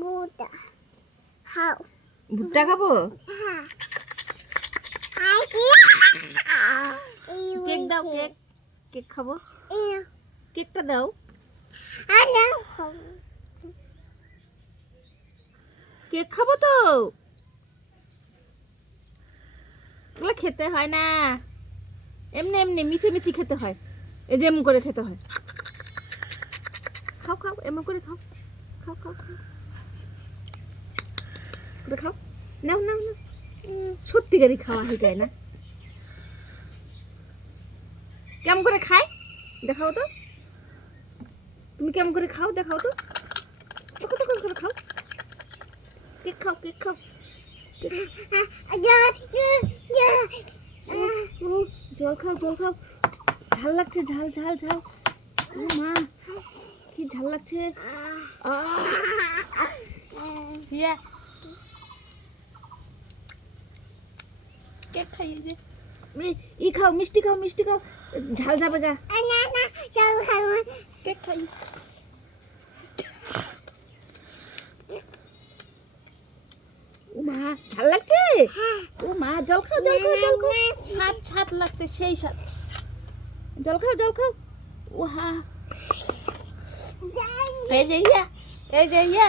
ভুট্টা খাও। ভুট্টা খাবো? কেক দাও, কেক কেক খাবো। কেকটা দাও। কেক খাবো তো। ওগুলো খেতে হয় না, এমনি এমনি মিশে মিশি খেতে হয়। এই যে এমন করে খেতে হয়। খাও খাও, এমন করে খাও। খাও খাও খাও করে খাও। নাও নাও নাও। সত্যিকারই খাওয়া হয়ে যায় না। কেমন করে খায় দেখাও তো। তুমি কেমন করে খাও দেখাও তো। কত করে খাও। কেক খাও, কেক খাও। জল খাও, জল খাও। ঝাল লাগছে, ঝাল ঝাল ঝাল। ও মা, কি ঝাল লাগছে। কেক খাইয়ে যে ই খাও, মিষ্টি খাও, মিষ্টি খাও। ঝাল যাবে গা। কেক খাই। ও মা, ঝাল লাগছে। ও মা, জল খাও, জল খাও, জল খাও। স্বাদ স্বাদ লাগছে, সেই স্বাদ। জল খাও, জল খাও। ও হা, এই যে ইয়া, এই যে ইয়া।